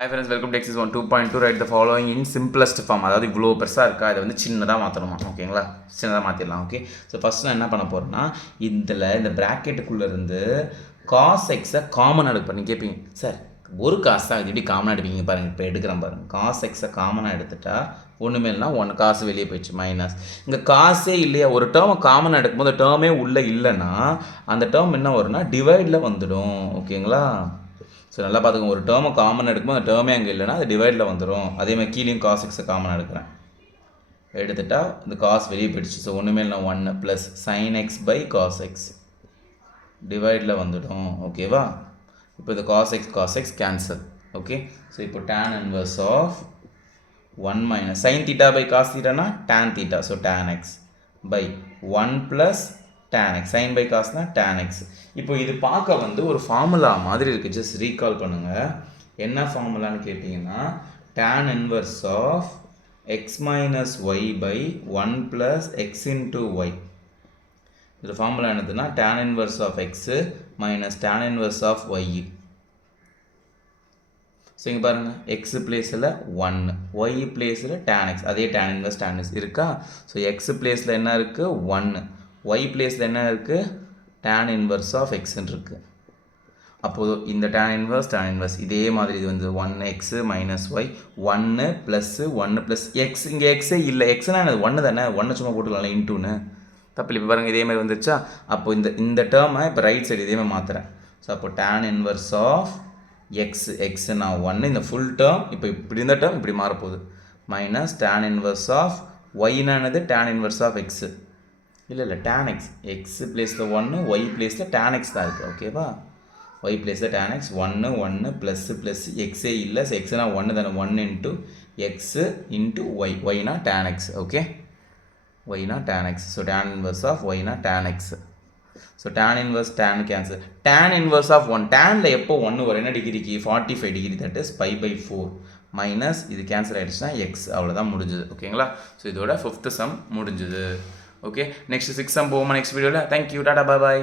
Hi friends, welcome to exercise 1 2.2. Write the following in simplest form. அதாவது இவ்வளோ பெருசாக இருக்கா இதை வந்து சின்னதாக மாற்றணுமா? ஓகேங்களா, சின்னதாக மாற்றிடலாம். ஓகே, ஸோ ஃபஸ்ட் நான் என்ன பண்ண போகிறேன்னா, இந்த ப்ராக்கெட்டுக்குள்ளே இருந்து காஸ் எக்ஸை காமனாக எடுப்பேன். நீங்கள் கேட்பீங்க, சார் ஒரு காசு தான் இது எப்படி காமனாக எடுப்பீங்க பாருங்கள். இப்போ எடுக்கிறேன் பாருங்கள், காஸ் எக்ஸை காமனாக எடுத்துட்டா ஒன்றுமே இல்லைனா ஒன்று காசு வெளியே போயிடுச்சு மைனஸ். இங்கே காசே இல்லையா, ஒரு டேர்மை காமனாக எடுக்கும்போது டேர்மே உள்ளே இல்லைன்னா அந்த டேர்ம் என்ன வரும்னா டிவைடில் வந்துடும். ஓகேங்களா, ஸோ நல்லா பார்த்துக்கோங்க, ஒரு டேர்மை காமன் எடுக்கும்போது அந்த டேர்மே அங்கே இல்லைனா அது டிவைடில் வந்துடும். அதே மாதிரி கீழேயும் காஸ் எக்ஸை காமனாக எடுக்கிறேன், எடுத்துட்டா இந்த காஸ் வெளியே போயிடுச்சு. ஸோ ஒன்றுமே இல்லை, 1 plus sine x by cos x டிவைடில் வந்துடும். ஓகேவா, இப்போ இந்த cos x cancel. Okay, so இப்போ tan inverse of 1 minus sine theta by cos தீட்டானா tan theta, so tan x by 1 plus tan x, sin by cos னா tan x. இப்போ இது பார்க்க வந்து ஒரு ஃபார்முலா மாதிரி இருக்குது, ஜஸ்ட் ரீகால் பண்ணுங்கள். என்ன ஃபார்முலான்னு கேட்டிங்கன்னா tan inverse of x minus y by 1 plus x into y. இது ஃபார்முலா என்னதுன்னா tan inverse of x minus tan inverse of y. So இங்கே பாருங்கள், எக்ஸ் பிளேஸில் 1, ஒய் பிளேஸில் tan x, அதே tan இன்வர்ஸ் இருக்கா. ஸோ எக்ஸ் பிளேஸில் என்ன இருக்குது 1, y பிளேஸில் என்ன இருக்குது tan இன்வர்ஸ் ஆஃப் எக்ஸ்ன்னு இருக்குது. அப்போது இந்த tan இன்வர்ஸ் இதே மாதிரி இது வந்து 1x minus y 1 plus 1 plus x. இங்கே எக்ஸே இல்லை, எக்ஸ்னால் என்னது 1 தானே, 1 சும்மா போட்டுக்கலாம்ல இன்டூன்னு. தப்பில்லை. இப்போ பாருங்கள் இதே மாதிரி வந்துருச்சா. அப்போ இந்த டேர்மை இப்போ ரைட் சைடு இதே மாதிரி மாற்றுறேன். ஸோ அப்போ tan இன்வர்ஸ் ஆஃப் எக்ஸ் நான் 1, இந்த ஃபுல் டேர்ம் இப்போ இப்படி இந்த டேர்ம் இப்படி மாறப்போகுது மைனஸ் tan இன்வர்ஸ் ஆஃப் ஒய்னானது tan இன்வர்ஸ் ஆஃப் எக்ஸு. இல்லை tan x, எக்ஸ் பிளேஸில் 1, ஒய் பிளேஸில் tan x தான் இருக்குது. ஓகேவா, ஒய் பிளேஸில் tan x 1 ப்ளஸ் எக்ஸே இல்லை. ஸோ எக்ஸ்னா 1 தானே, 1 இன்ட்டு எக்ஸு இன்ட்டு ஒய், ஒய்னா tan x. ஓகே, ஒய்னா tan x. So tan inverse of ஒய்னா tan x. So tan inverse tan cancel. tan inverse of 1, டேனில் எப்போ 1 வரும், என்ன டிகிரிக்கு 45 டிகிரி, தட் இஸ் π/4 மைனஸ் இது கேன்சல் ஆகிடுச்சுன்னா எக்ஸ். அவ்வளோதான் முடிஞ்சுது. ஓகேங்களா, ஸோ இதோட 5th சம் முடிஞ்சுது. ஓகே, நெக்ஸ்ட் 6th சம் போவோமா நெக்ஸ்ட் வீடியோவில். தேங்க்யூ, டாடா, பாய் பாய்.